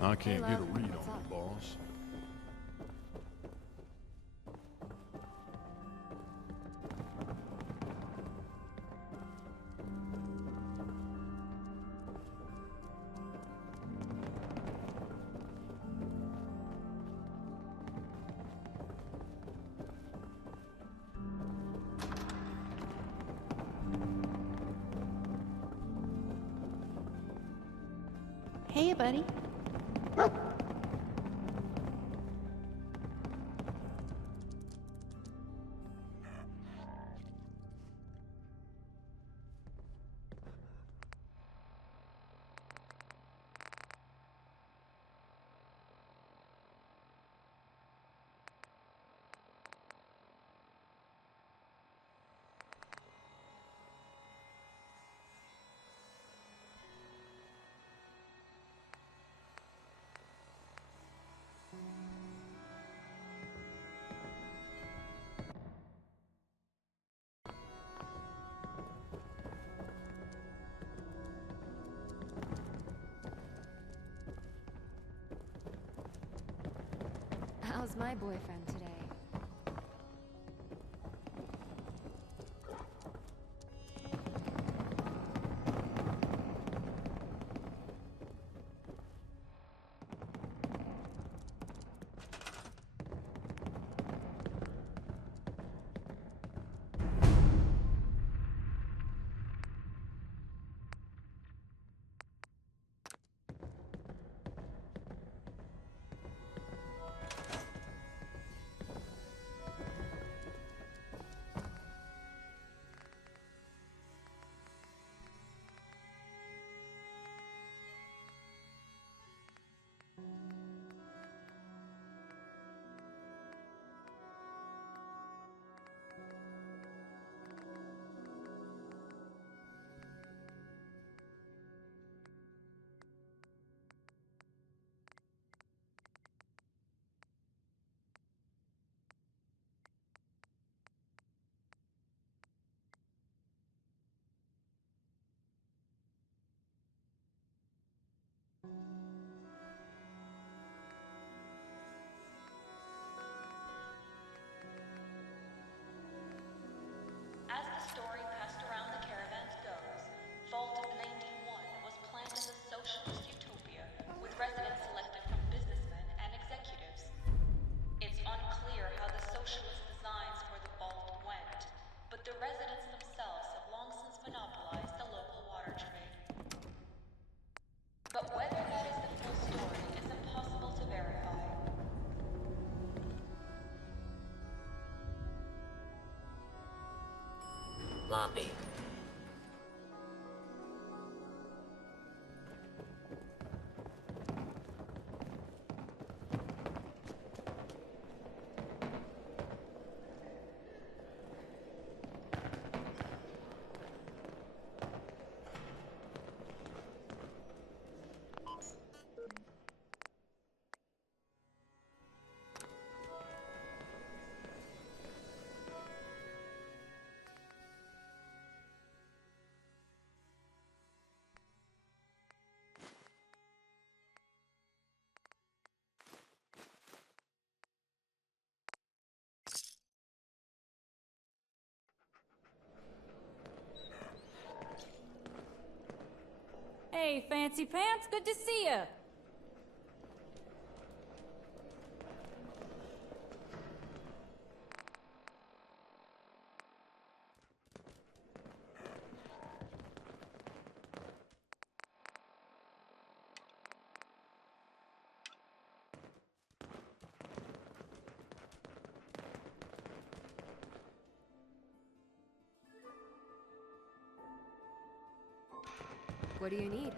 I can't Hey, get a love. read What's on up? you, boss. Hey, buddy. How's my boyfriend today? As the story passed around the caravans goes, Vault 91 was planned as a socialist utopia with residents selected from businessmen and executives. It's unclear how the socialist designs for the vault went, but the residents themselves have long since monopolized the local water trade. But whether that is the full story is impossible to verify. Lobby. Hey, Fancy Pants, good to see ya! What do you need?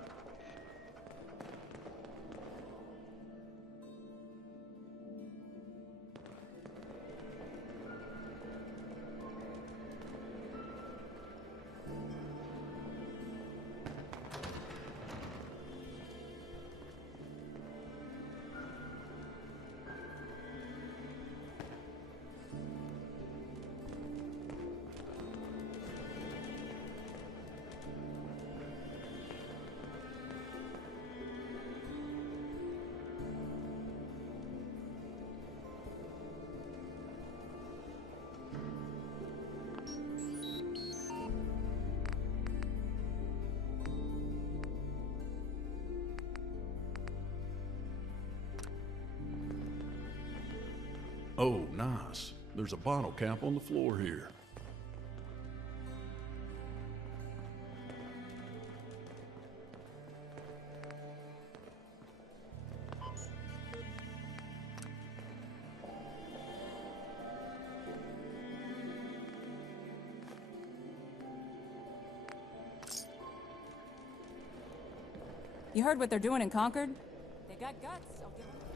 Oh, nice. There's a bottle cap on the floor here. You heard what they're doing in Concord? They got guts, I'll give them.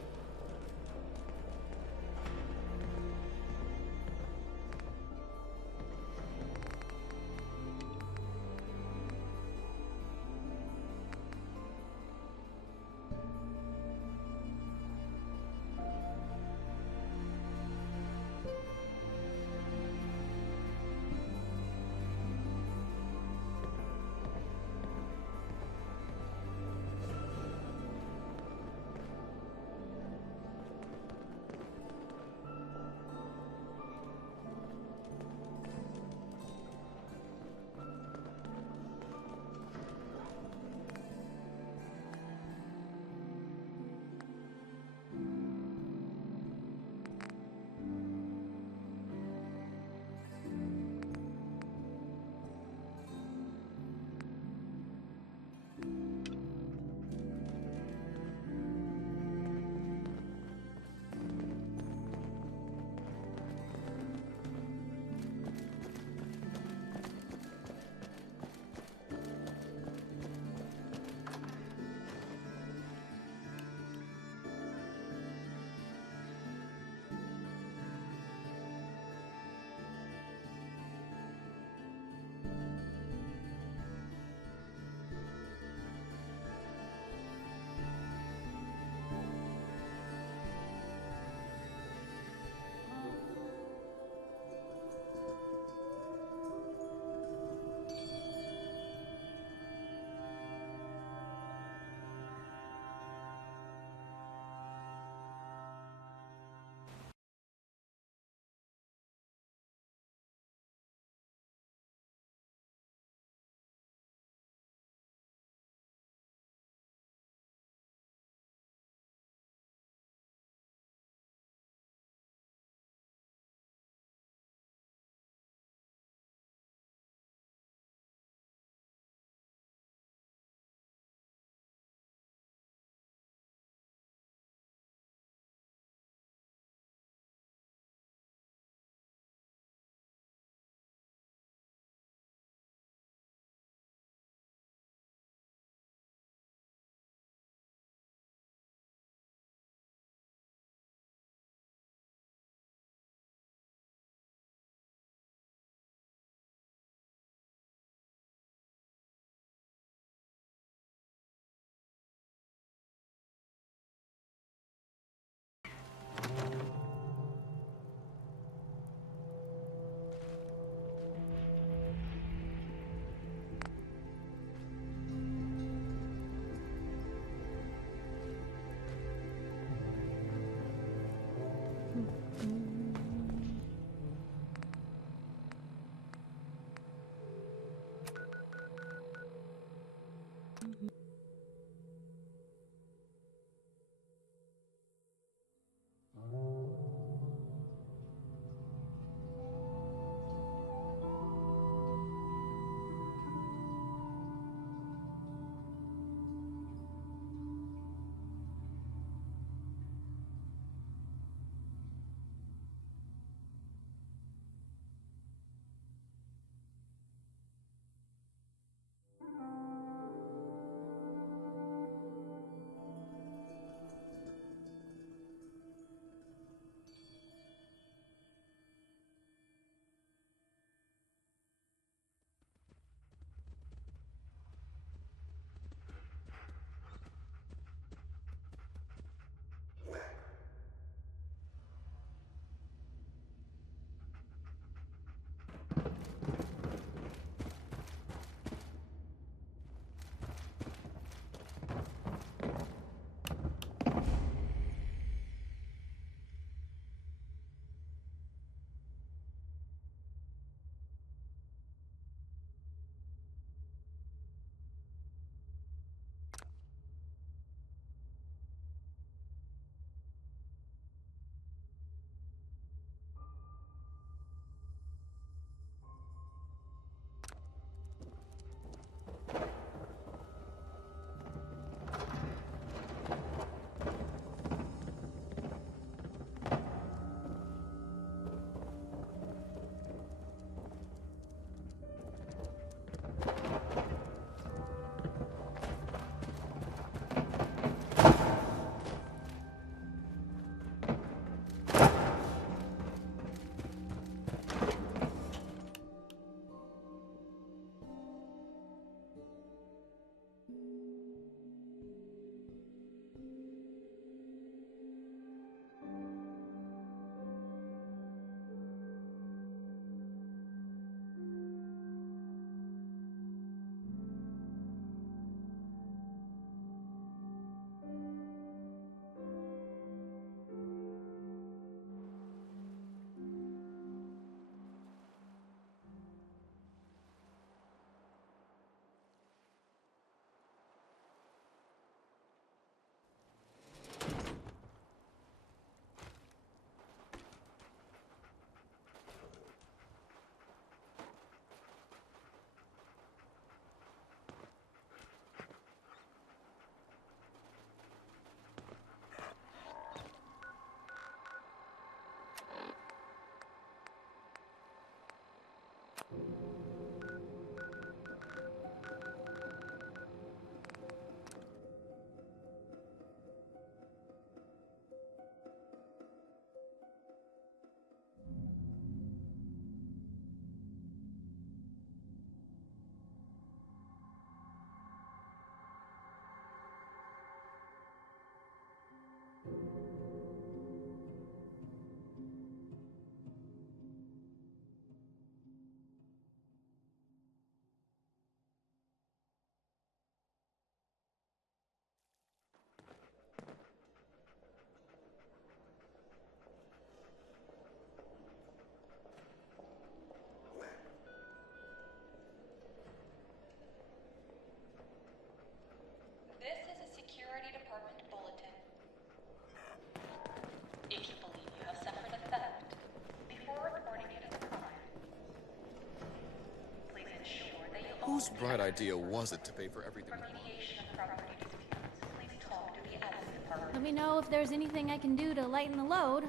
Whose bright idea was it to pay for everything? Remediation of property disputes. Please talk to the admin department. Let me know if there's anything I can do to lighten the load.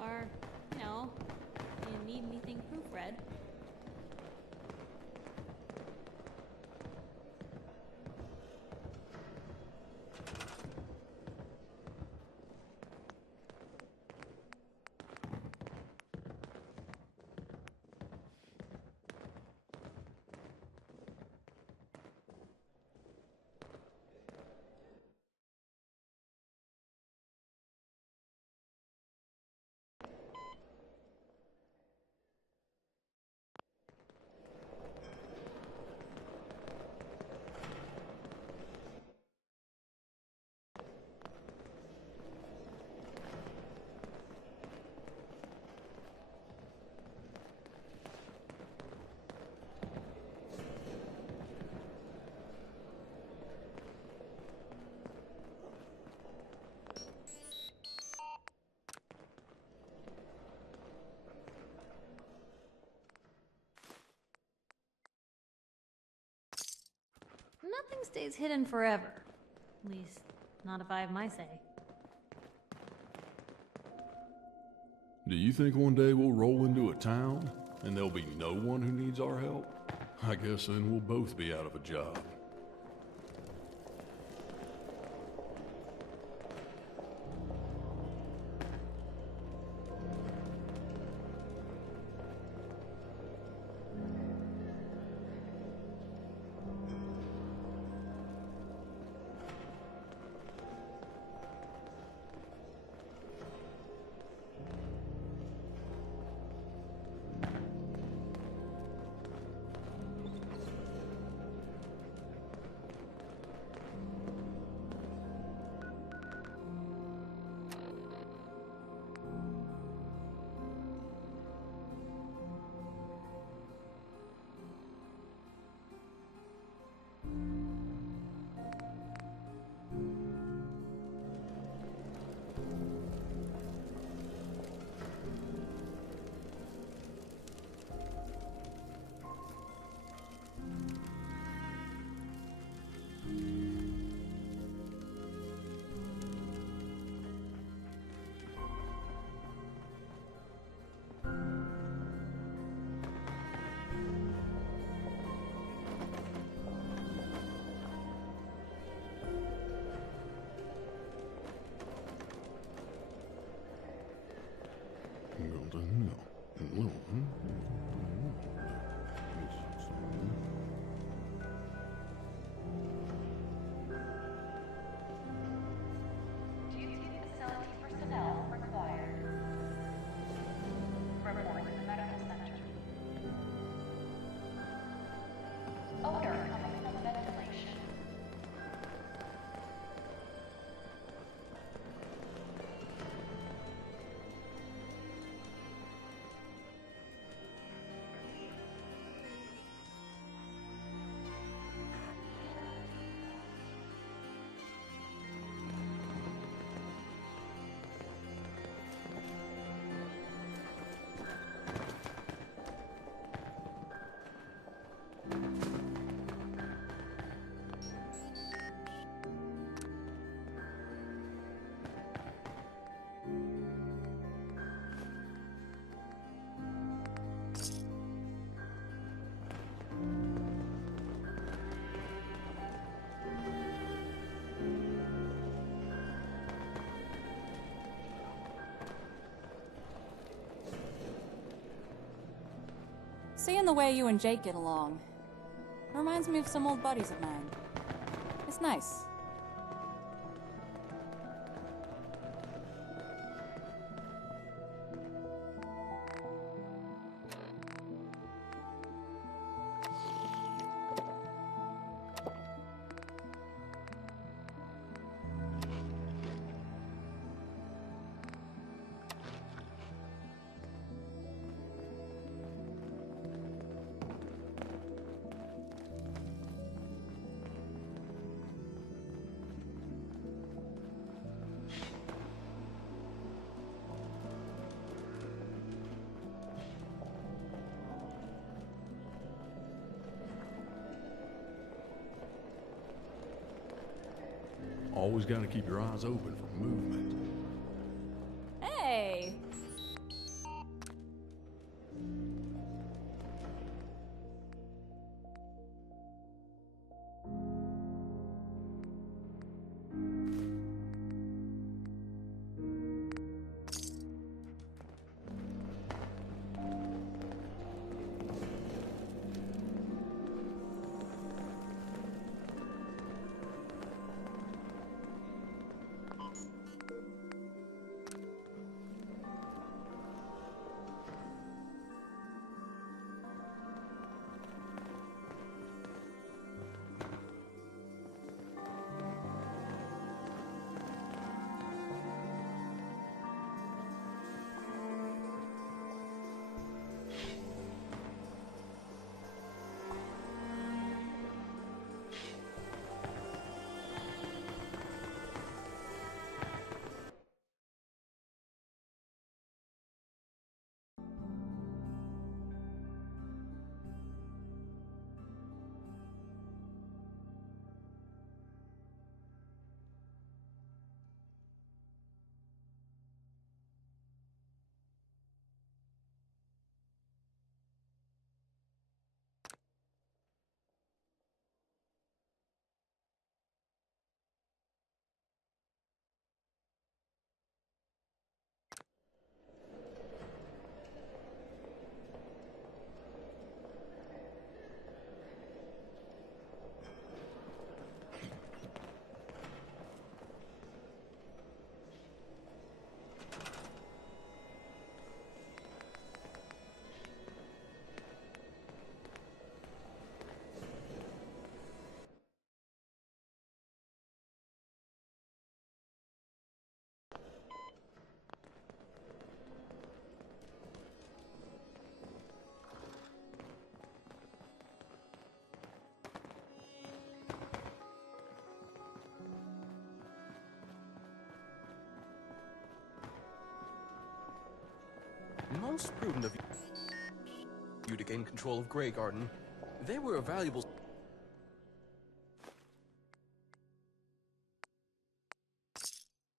Or, you know, if you need anything proofread. Nothing stays hidden forever. At least, not if I have my say. Do you think one day we'll roll into a town and there'll be no one who needs our help? I guess then we'll both be out of a job. Duty facility personnel required. Report to the medical center. Odor coming from ventilation. Seeing the way you and Jake get along reminds me of some old buddies of mine. It's nice. Always got to keep your eyes open for movement. Hey! Most prudent of you to gain control of Grey Garden. They were a valuable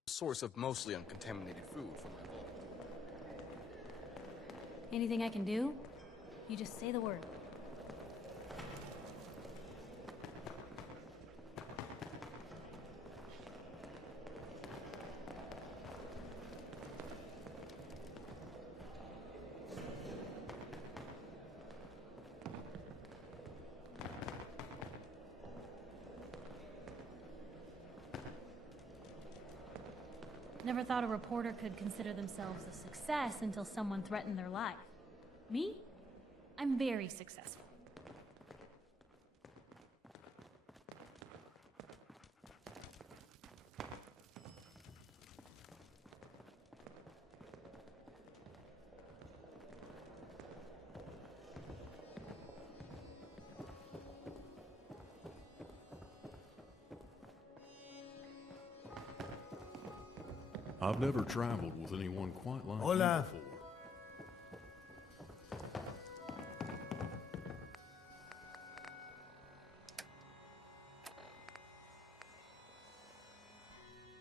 source of mostly uncontaminated food for my vault. Anything I can do? You just say the word. Never thought a reporter could consider themselves a success until someone threatened their life. Me? I'm very successful. I've never traveled with anyone quite like Hola. you before.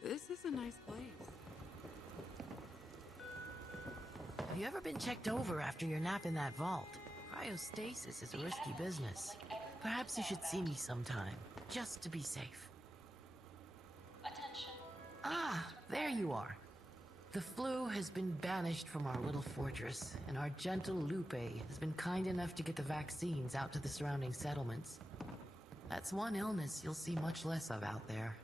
This is a nice place. Have you ever been checked over after your nap in that vault? Cryostasis is a risky business. Perhaps you should see me sometime, just to be safe. Attention. Ah, there you are. The flu has been banished from our little fortress, and our gentle Lupe has been kind enough to get the vaccines out to the surrounding settlements. That's one illness you'll see much less of out there.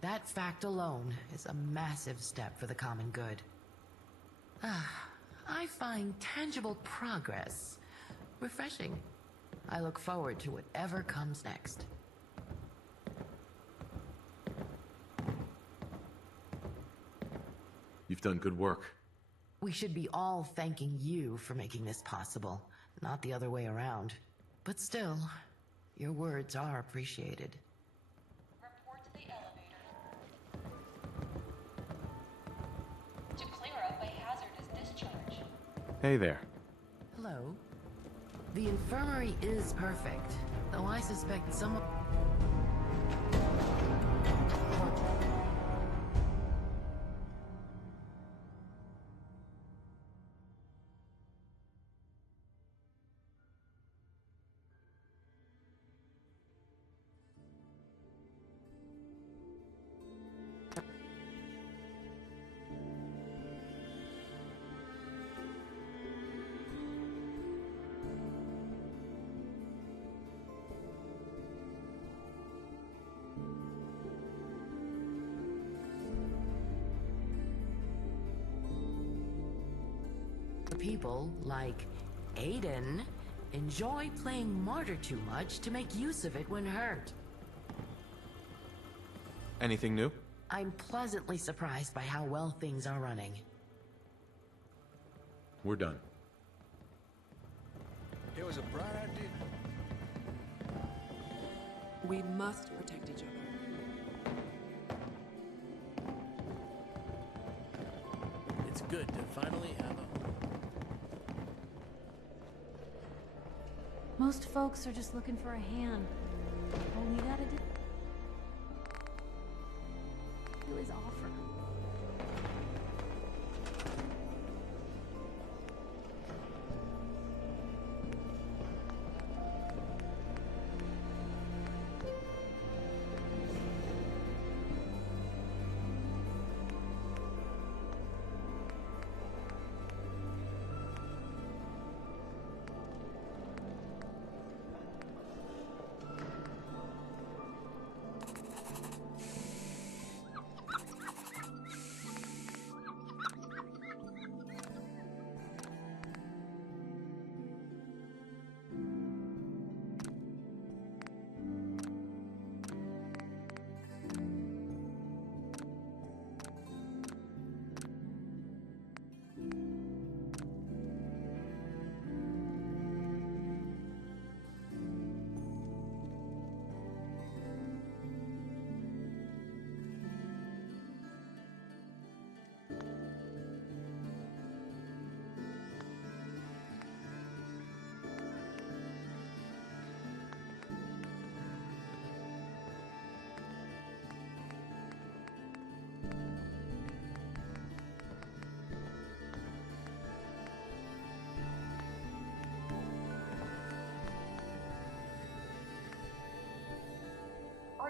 That fact alone is a massive step for the common good. I find tangible progress refreshing. I look forward to whatever comes next. You've done good work. We should be all thanking you for making this possible, not the other way around. But still, your words are appreciated. Report to the elevator. To clear up a hazardous discharge. Hey there. Hello. The infirmary is perfect, though I suspect some of... people, like Aiden, enjoy playing martyr too much to make use of it when hurt. Anything new? I'm pleasantly surprised by how well things are running. We're done. It was a bright idea. We must protect each other. It's good to finally have a home. Most folks are just looking for a hand. All we gotta do is offer.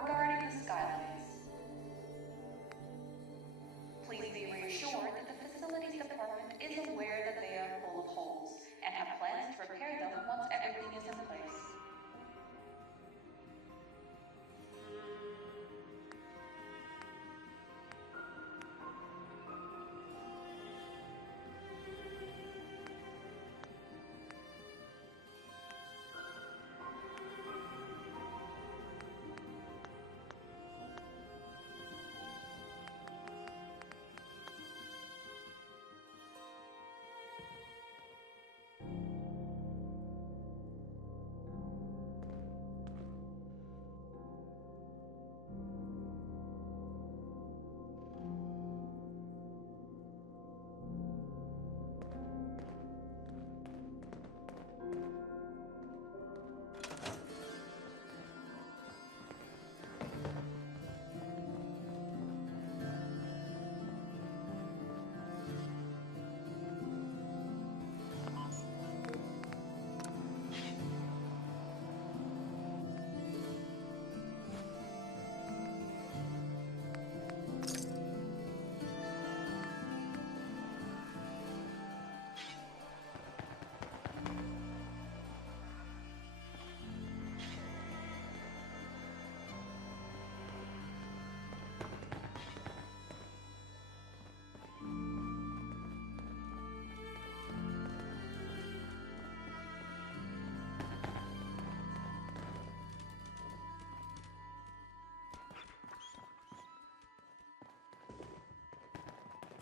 Regarding the Skylanes, please be reassured that the Facilities Department is aware that they are full of holes and have plans to repair them once everything is in place.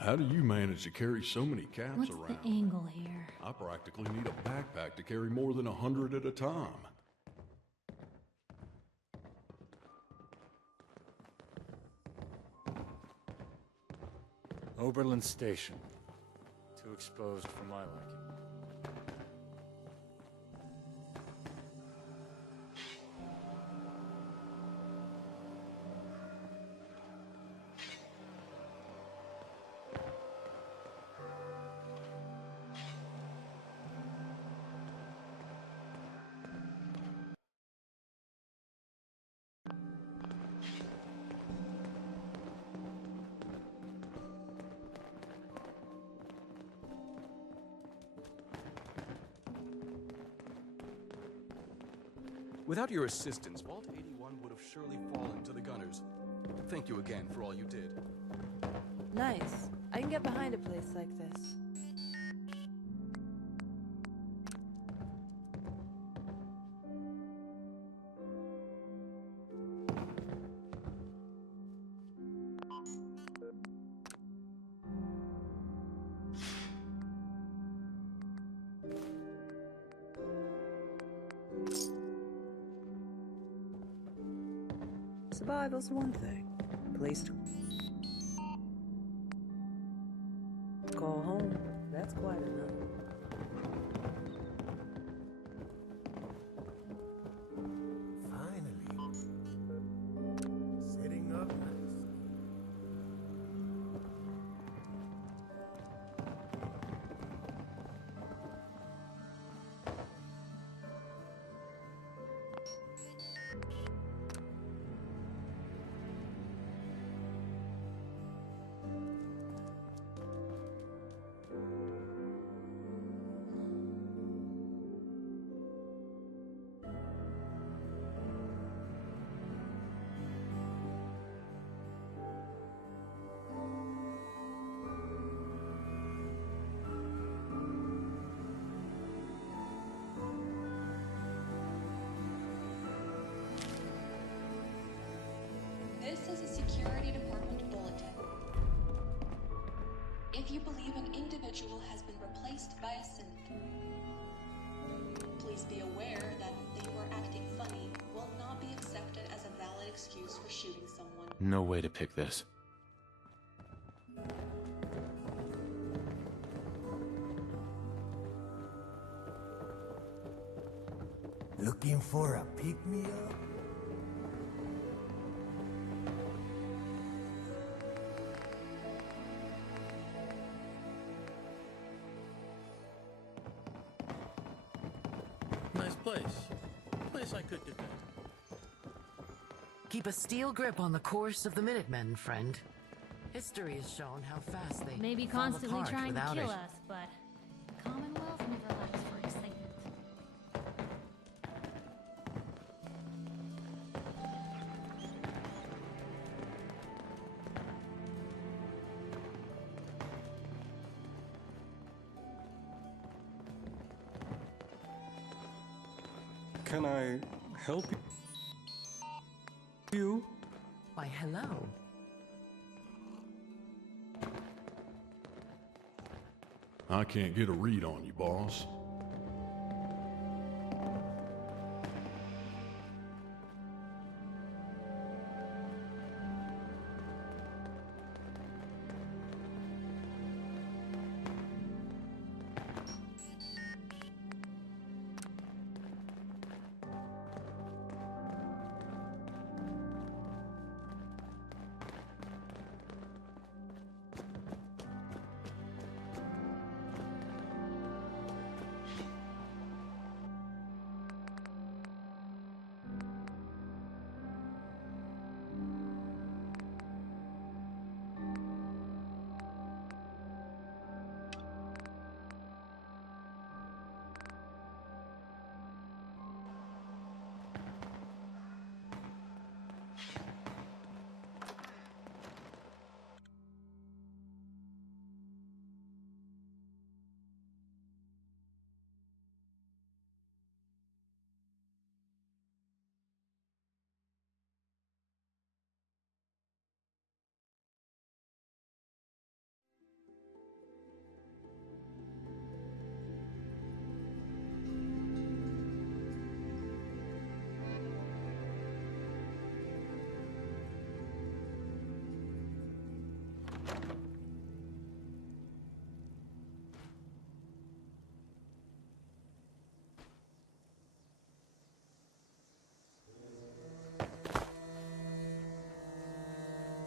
How do you manage to carry so many caps What's around? the angle here? I practically need a backpack to carry more than 100 at a time. Oberlin Station. Too exposed for my liking. Without your assistance, Vault 81 would have surely fallen to the gunners. Thank you again for all you did. Nice. I can get behind a place like this. Survival's one thing. Place to call home, that's quite enough. Finally. Setting up nicely. This is a security department bulletin. If you believe an individual has been replaced by a synth, please be aware that they were acting funny will not be accepted as a valid excuse for shooting someone. No way to pick this. Looking for a pick-me-up? Nice place. Place I could defend. Keep a steel grip on the course of the Minutemen, friend. History has shown how fast they Maybe fall constantly apart trying to without kill it. us, but the Commonwealth never lacks for excitement. Can I help you? Why, hello. I can't get a read on you, boss.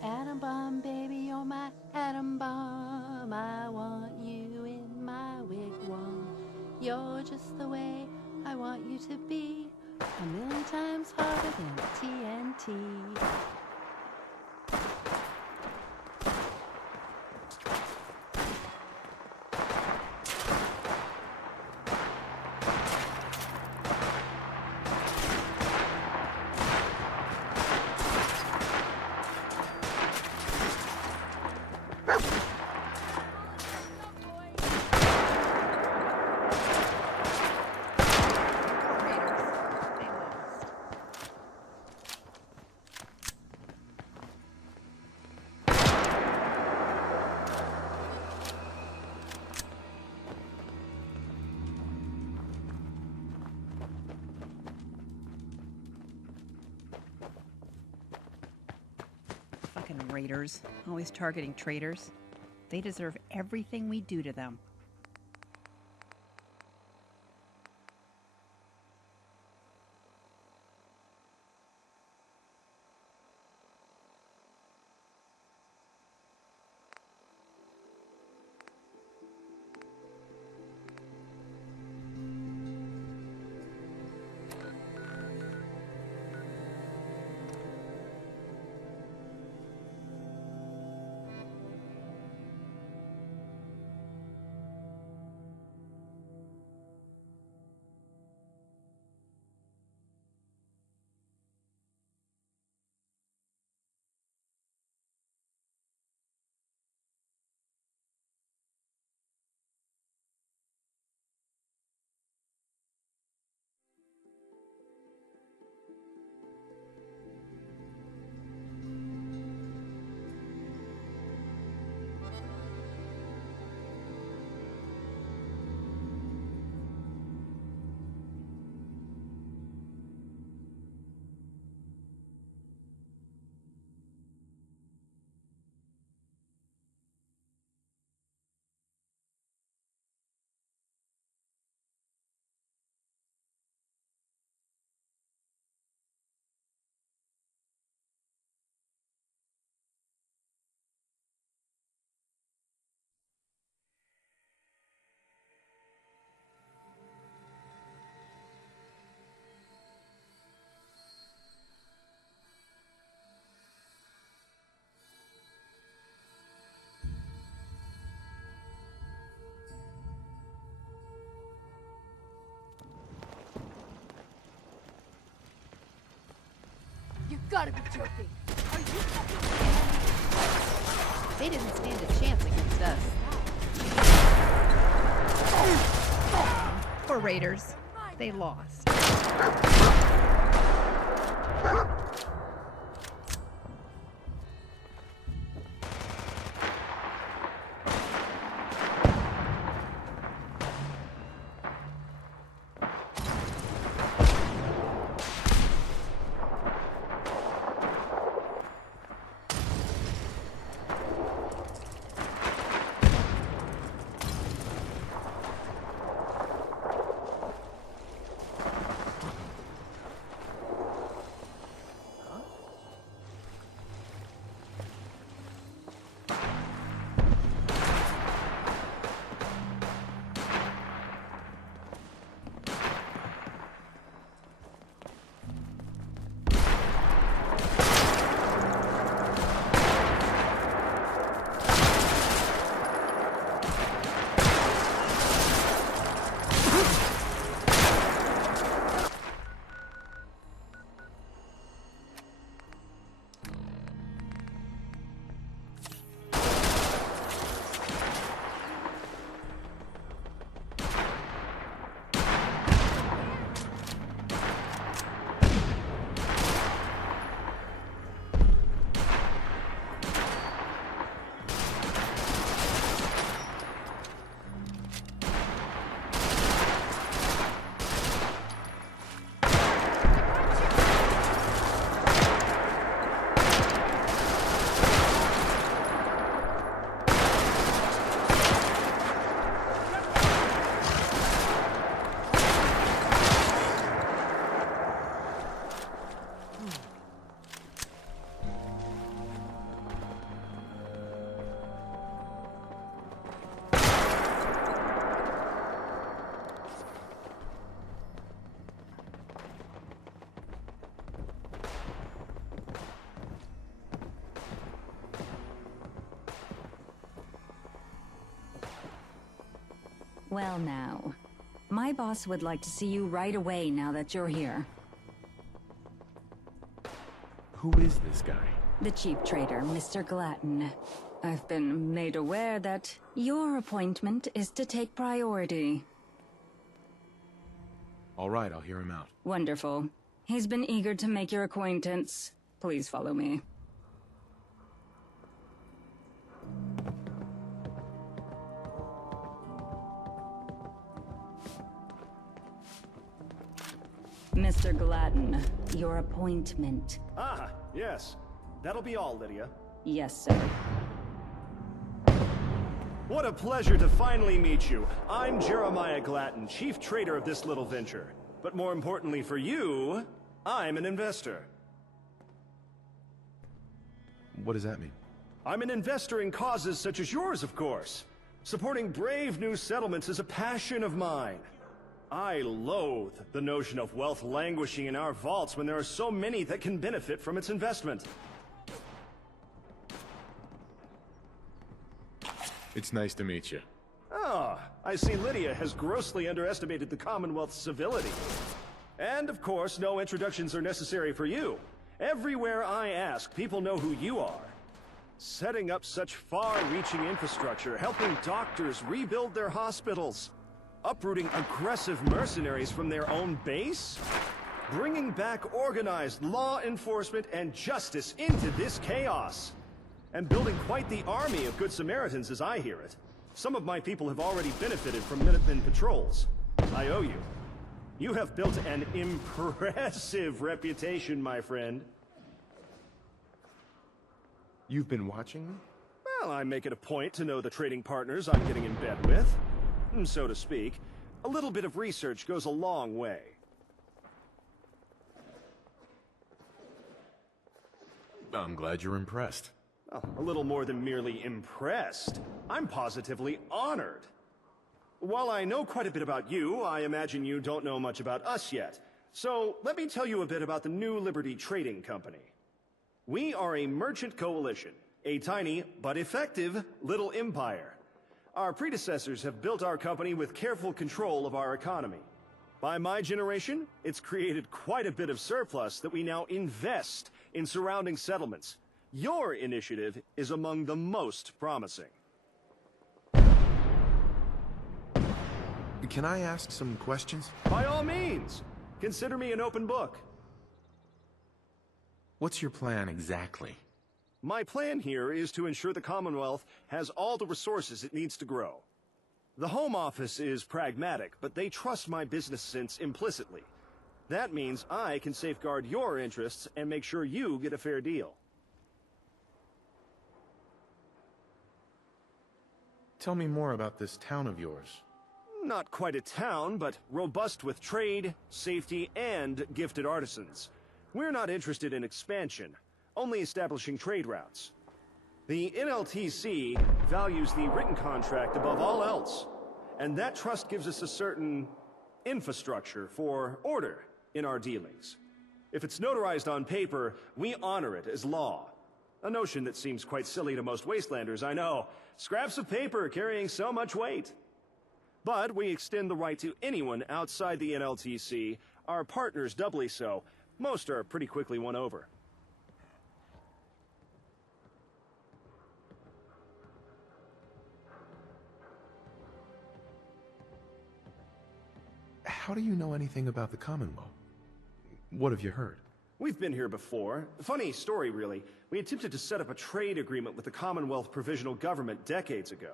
Atom bomb, baby, you're my atom bomb. I want you in my wigwam. You're just the way I want you to be. A million times harder than TNT. Fucking raiders. Always targeting traitors. They deserve everything we do to them. You gotta be joking. Are you fucking... They didn't stand a chance against us. Poor raiders. They lost. Well now, my boss would like to see you right away now that you're here. Who is this guy? The chief trader, Mr. Glatton. I've been made aware that your appointment is to take priority. All right, I'll hear him out. Wonderful. He's been eager to make your acquaintance. Please follow me. Mr. Glatton, your appointment. Ah, yes. That'll be all, Lydia. Yes, sir. What a pleasure to finally meet you. I'm Jeremiah Glatton, chief trader of this little venture. But more importantly for you, I'm an investor. What does that mean? I'm an investor in causes such as yours, of course. Supporting brave new settlements is a passion of mine. I loathe the notion of wealth languishing in our vaults when there are so many that can benefit from its investment. It's nice to meet you. Ah, I see Lydia has grossly underestimated the Commonwealth's civility. And of course, no introductions are necessary for you. Everywhere I ask, people know who you are. Setting up such far-reaching infrastructure, helping doctors rebuild their hospitals, uprooting aggressive mercenaries from their own base, bringing back organized law enforcement and justice into this chaos, and building quite the army of Good Samaritans as I hear it. Some of my people have already benefited from Minutemen patrols. I owe you. You have built an impressive reputation, my friend. You've been watching me? Well, I make it a point to know the trading partners I'm getting in bed with. So to speak. A little bit of research goes a long way. I'm glad you're impressed. Well, a little more than merely impressed. I'm positively honored. While I know quite a bit about you, I imagine you don't know much about us yet. So let me tell you a bit about the New Liberty Trading Company. We are a merchant coalition, a tiny but effective little empire. Our predecessors have built our company with careful control of our economy. By my generation, it's created quite a bit of surplus that we now invest in surrounding settlements. Your initiative is among the most promising. Can I ask some questions? By all means! Consider me an open book. What's your plan exactly? My plan here is to ensure the Commonwealth has all the resources it needs to grow. The Home Office is pragmatic, but they trust my business sense implicitly. That means I can safeguard your interests and make sure you get a fair deal. Tell me more about this town of yours. Not quite a town, but robust with trade, safety, and gifted artisans. We're not interested in expansion, only establishing trade routes. The NLTC values the written contract above all else, and that trust gives us a certain infrastructure for order in our dealings. If it's notarized on paper, we honor it as law. A notion that seems quite silly to most wastelanders, I know. Scraps of paper carrying so much weight. But we extend the right to anyone outside the NLTC, our partners doubly so. Most are pretty quickly won over. How do you know anything about the Commonwealth? What have you heard? We've been here before. Funny story, really. We attempted to set up a trade agreement with the Commonwealth Provisional Government decades ago.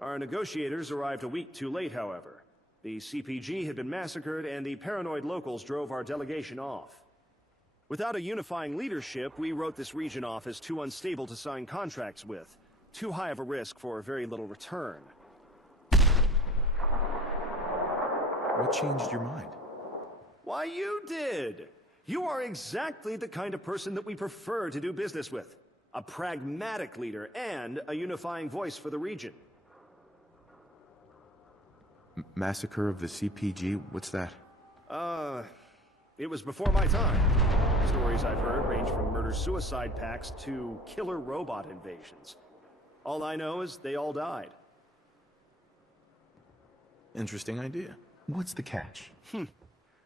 Our negotiators arrived a week too late, however. The CPG had been massacred, and the paranoid locals drove our delegation off. Without a unifying leadership, we wrote this region off as too unstable to sign contracts with. Too high of a risk for very little return. What changed your mind? Why, you did! You are exactly the kind of person that we prefer to do business with. A pragmatic leader and a unifying voice for the region. Massacre of the CPG? What's that? It was before my time. Stories I've heard range from murder-suicide pacts to killer robot invasions. All I know is they all died. Interesting idea. What's the catch?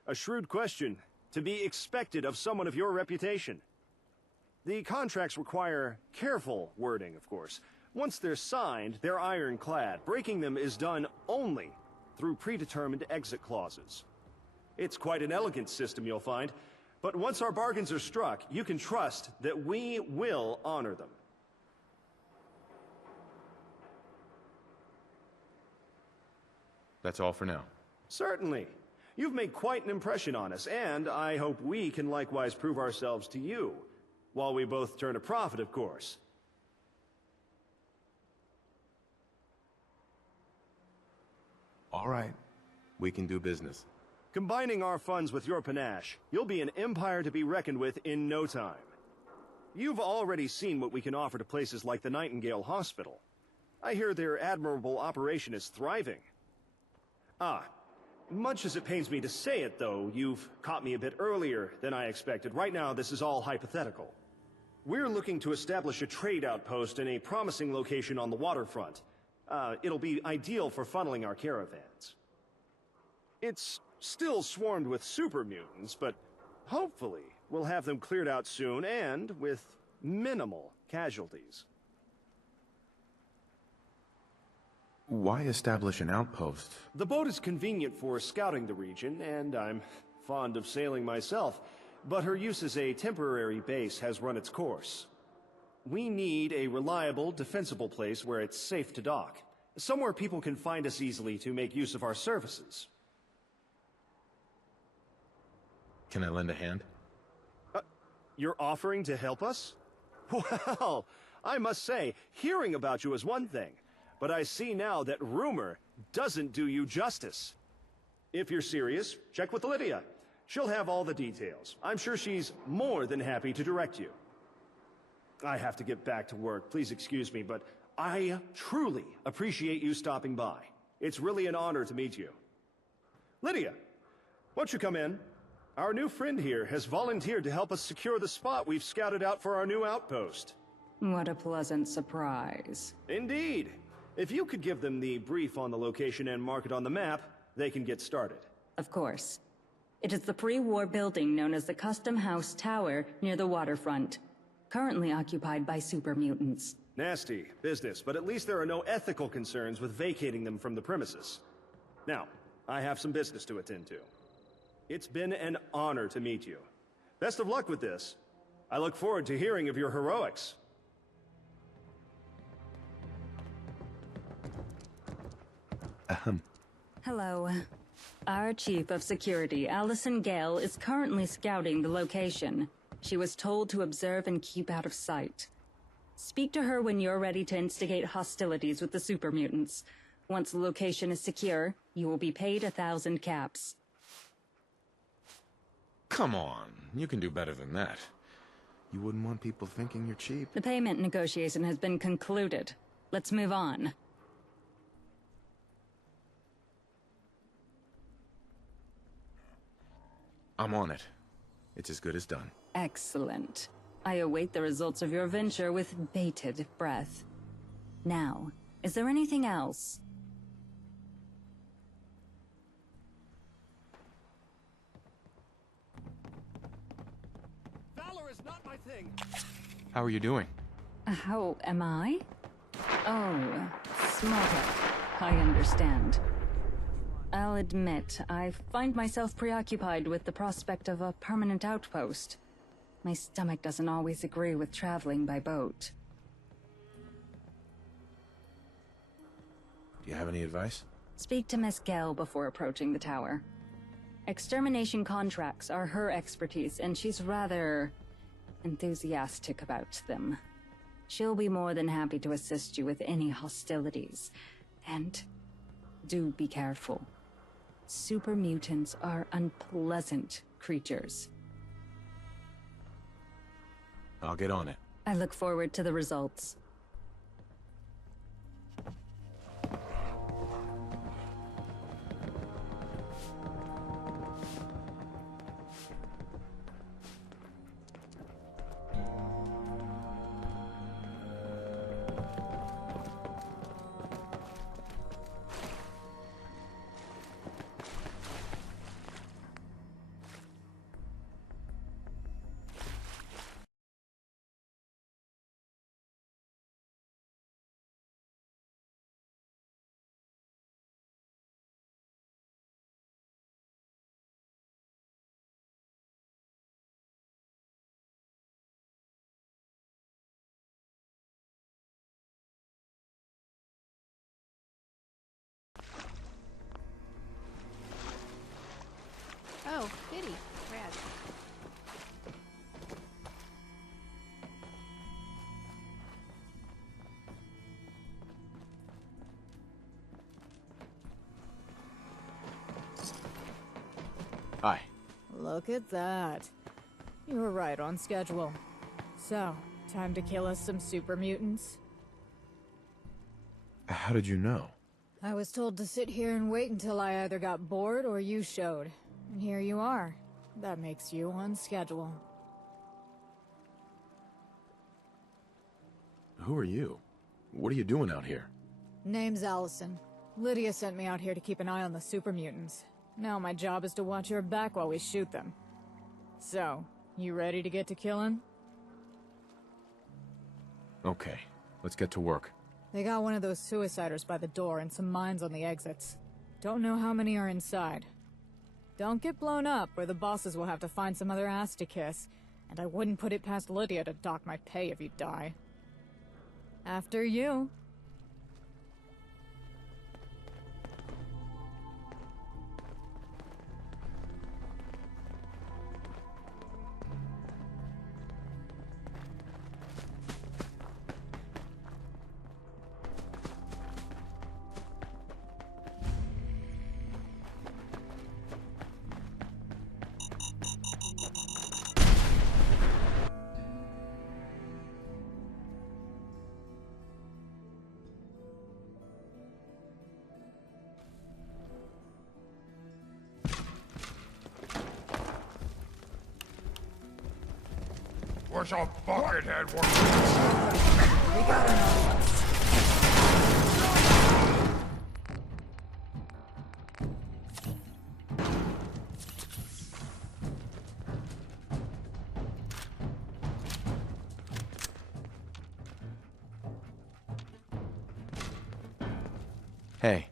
A shrewd question, to be expected of someone of your reputation. The contracts require careful wording, of course. Once they're signed, they're ironclad. Breaking them is done only through predetermined exit clauses. It's quite an elegant system, you'll find. But once our bargains are struck, you can trust that we will honor them. That's all for now. Certainly. You've made quite an impression on us, and I hope we can likewise prove ourselves to you. While we both turn a profit, of course. All right. We can do business. Combining our funds with your panache, you'll be an empire to be reckoned with in no time. You've already seen what we can offer to places like the Nightingale Hospital. I hear their admirable operation is thriving. Much as it pains me to say it, though, you've caught me a bit earlier than I expected. Right now, this is all hypothetical. We're looking to establish a trade outpost in a promising location on the waterfront. It'll be ideal for funneling our caravans. It's still swarmed with super mutants, but hopefully we'll have them cleared out soon and with minimal casualties. Why establish an outpost? The boat is convenient for scouting the region, and I'm fond of sailing myself, but her use as a temporary base has run its course. We need a reliable, defensible place where it's safe to dock. Somewhere people can find us easily to make use of our services. Can I lend a hand? You're offering to help us? Well, I must say, hearing about you is one thing, but I see now that rumor doesn't do you justice. If you're serious, check with Lydia. She'll have all the details. I'm sure she's more than happy to direct you. I have to get back to work. Please excuse me, but I truly appreciate you stopping by. It's really an honor to meet you. Lydia, won't you come in? Our new friend here has volunteered to help us secure the spot we've scouted out for our new outpost. What a pleasant surprise. Indeed. If you could give them the brief on the location and mark it on the map, they can get started. Of course. It is the pre-war building known as the Custom House Tower near the waterfront, currently occupied by super mutants. Nasty business, but at least there are no ethical concerns with vacating them from the premises. Now, I have some business to attend to. It's been an honor to meet you. Best of luck with this. I look forward to hearing of your heroics. Hello. Our Chief of Security, Allison Gale, is currently scouting the location. She was told to observe and keep out of sight. Speak to her when you're ready to instigate hostilities with the super mutants. Once the location is secure, you will be paid 1,000 caps. Come on, you can do better than that. You wouldn't want people thinking you're cheap. The payment negotiation has been concluded. Let's move on. I'm on it. It's as good as done. Excellent. I await the results of your venture with bated breath. Now, is there anything else? Valor is not my thing. How are you doing? How am I? Oh, smarter. I understand. I'll admit, I find myself preoccupied with the prospect of a permanent outpost. My stomach doesn't always agree with traveling by boat. Do you have any advice? Speak to Miss Gale before approaching the tower. Extermination contracts are her expertise, and she's rather enthusiastic about them. She'll be more than happy to assist you with any hostilities. And do be careful. Super mutants are unpleasant creatures. I'll get on it. I look forward to the results. Look at that. You were right on schedule. So, time to kill us some super mutants? How did you know? I was told to sit here and wait until I either got bored or you showed. And here you are. That makes you on schedule. Who are you? What are you doing out here? Name's Allison. Lydia sent me out here to keep an eye on the super mutants. Now my job is to watch your back while we shoot them. So, you ready to get to killing? Okay, let's get to work. They got one of those suiciders by the door and some mines on the exits. Don't know how many are inside. Don't get blown up, or the bosses will have to find some other ass to kiss. And I wouldn't put it past Lydia to dock my pay if you die. After you. Where's a buckethead one? We got another one. Hey.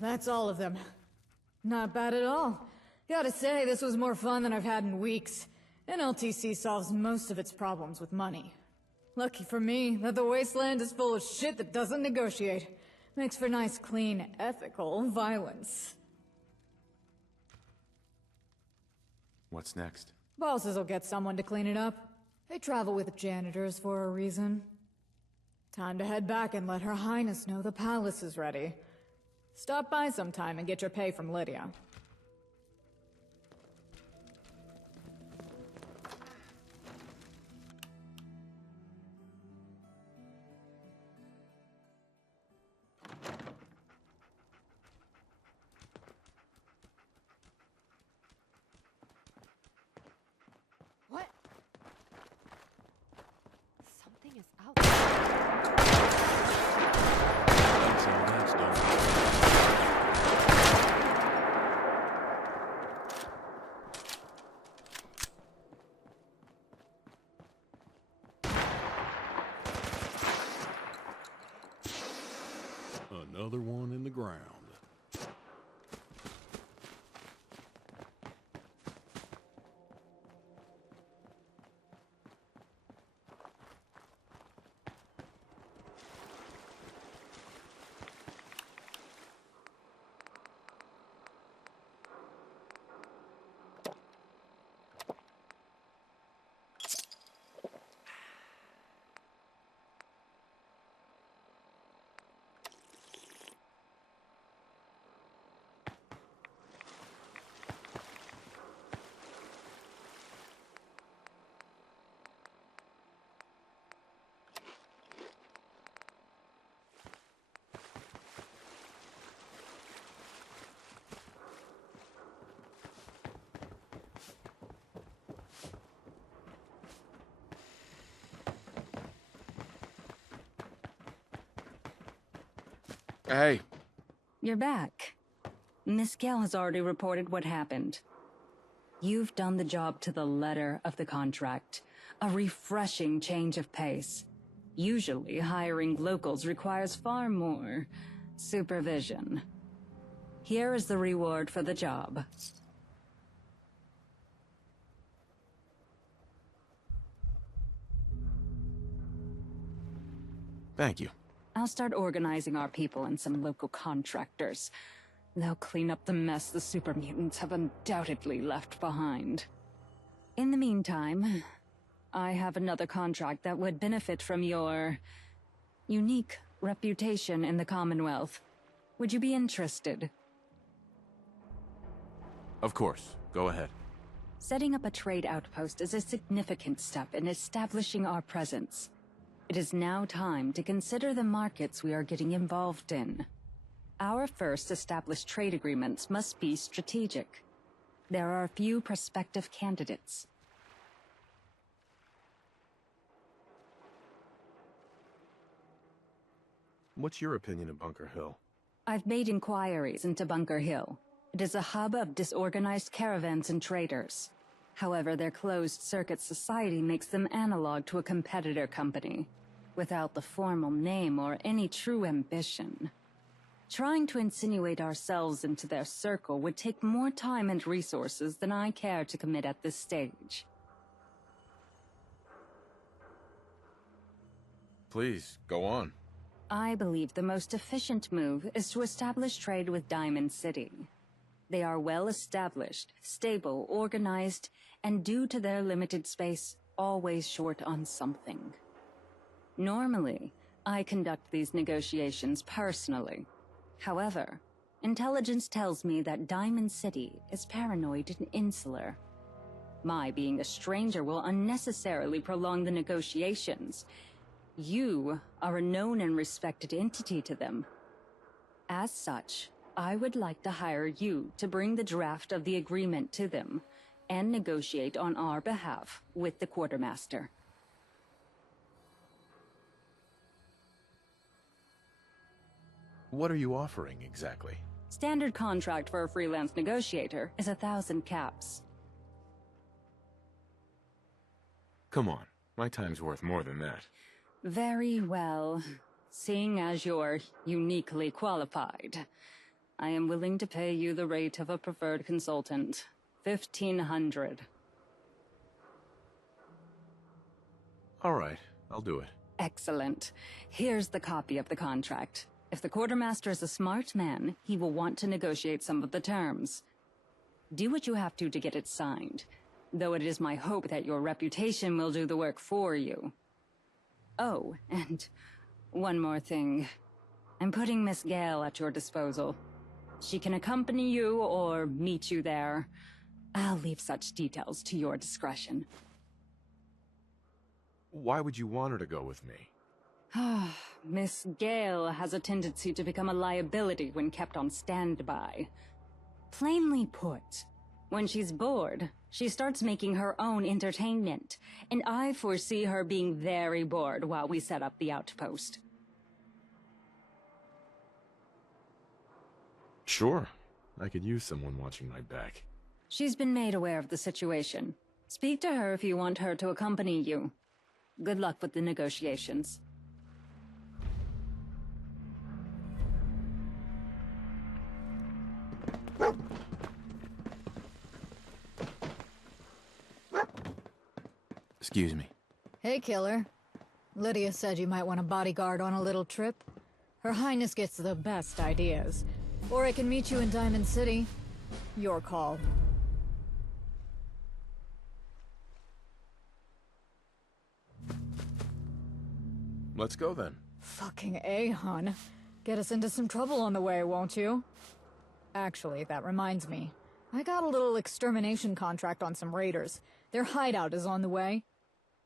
That's all of them. Not bad at all. Gotta say, this was more fun than I've had in weeks. NLTC solves most of its problems with money. Lucky for me that the wasteland is full of shit that doesn't negotiate. Makes for nice, clean, ethical violence. What's next? Bosses will get someone to clean it up. They travel with janitors for a reason. Time to head back and let Her Highness know the palace is ready. Stop by sometime and get your pay from Lydia. What? Something is out there. That's all that's done. Another one in the ground. Hey. You're back. Miss Gale has already reported what happened. You've done the job to the letter of the contract. A refreshing change of pace. Usually, hiring locals requires far more supervision. Here is the reward for the job. Thank you. I'll start organizing our people and some local contractors. They'll clean up the mess the super mutants have undoubtedly left behind. In the meantime, I have another contract that would benefit from your unique reputation in the Commonwealth. Would you be interested? Of course. Go ahead. Setting up a trade outpost is a significant step in establishing our presence. It is now time to consider the markets we are getting involved in. Our first established trade agreements must be strategic. There are a few prospective candidates. What's your opinion of Bunker Hill? I've made inquiries into Bunker Hill. It is a hub of disorganized caravans and traders. However, their closed-circuit society makes them analog to a competitor company, without the formal name or any true ambition. Trying to insinuate ourselves into their circle would take more time and resources than I care to commit at this stage. Please, go on. I believe the most efficient move is to establish trade with Diamond City. They are well established, stable, organized, and due to their limited space, always short on something. Normally, I conduct these negotiations personally. However, intelligence tells me that Diamond City is paranoid and insular. My being a stranger will unnecessarily prolong the negotiations. You are a known and respected entity to them. As such, I would like to hire you to bring the draft of the agreement to them and negotiate on our behalf with the quartermaster. What are you offering exactly? Standard contract for a freelance negotiator is 1,000 caps. Come on, my time's worth more than that. Very well. Seeing as you're uniquely qualified, I am willing to pay you the rate of a preferred consultant. 1,500. All right, I'll do it. Excellent. Here's the copy of the contract. If the quartermaster is a smart man, he will want to negotiate some of the terms. Do what you have to get it signed, though it is my hope that your reputation will do the work for you. Oh, and one more thing. I'm putting Miss Gale at your disposal. She can accompany you or meet you there. I'll leave such details to your discretion. Why would you want her to go with me? Miss Gale has a tendency to become a liability when kept on standby. Plainly put, when she's bored, she starts making her own entertainment, and I foresee her being very bored while we set up the outpost. Sure. I could use someone watching my back. She's been made aware of the situation. Speak to her if you want her to accompany you. Good luck with the negotiations. Excuse me. Hey, killer. Lydia said you might want a bodyguard on a little trip. Her Highness gets the best ideas. Or I can meet you in Diamond City. Your call. Let's go then. Fucking A, hun. Get us into some trouble on the way, won't you? Actually, that reminds me. I got a little extermination contract on some raiders. Their hideout is on the way.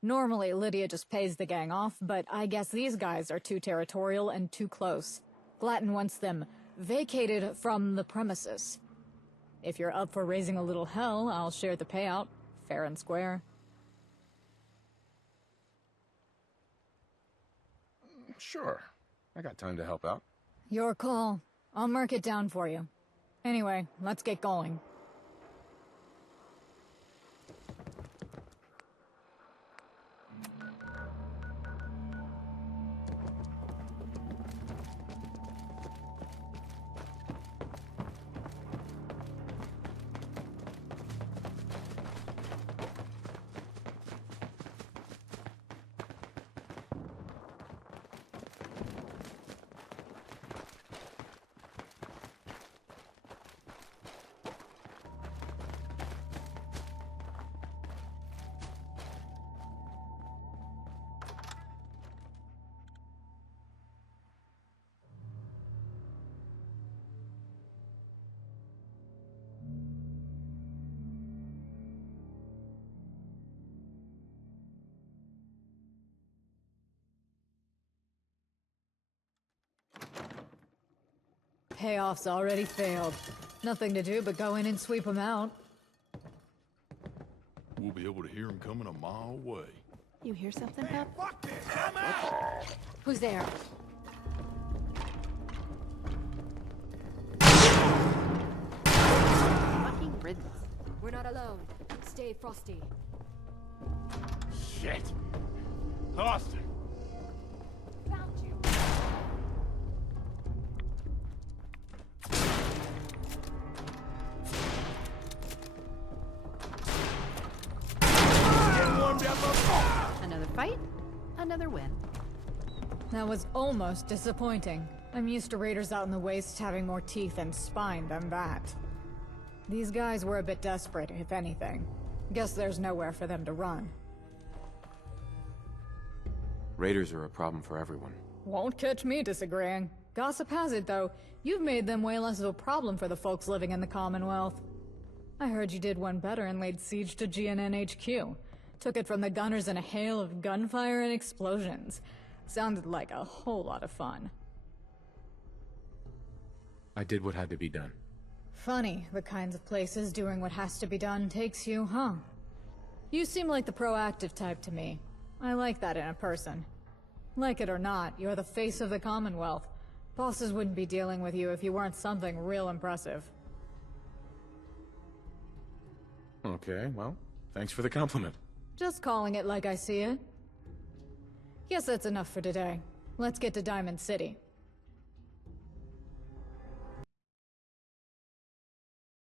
Normally, Lydia just pays the gang off, but I guess these guys are too territorial and too close. Glatton wants them vacated from the premises. If you're up for raising a little hell, I'll share the payout, fair and square. Sure. I got time to help out. Your call. I'll mark it down for you. Anyway, let's get going. Payoff's already failed. Nothing to do but go in and sweep them out. We'll be able to hear him coming a mile away. You hear something, Pep? Fuck this! I'm out! Who's there? Fucking riddance. We're not alone. Stay frosty. Shit! Lost her! Found you. Another fight, another win. That was almost disappointing. I'm used to raiders out in the waste having more teeth and spine than that. These guys were a bit desperate, if anything. Guess there's nowhere for them to run. Raiders are a problem for everyone. Won't catch me disagreeing. Gossip has it, though, you've made them way less of a problem for the folks living in the Commonwealth. I heard you did one better and laid siege to GNN HQ. Took it from the gunners in a hail of gunfire and explosions. Sounded like a whole lot of fun. I did what had to be done. Funny, the kinds of places doing what has to be done takes you, huh? You seem like the proactive type to me. I like that in a person. Like it or not, you're the face of the Commonwealth. Bosses wouldn't be dealing with you if you weren't something real impressive. Okay, well, thanks for the compliment. Just calling it like I see it. Guess that's enough for today. Let's get to Diamond City.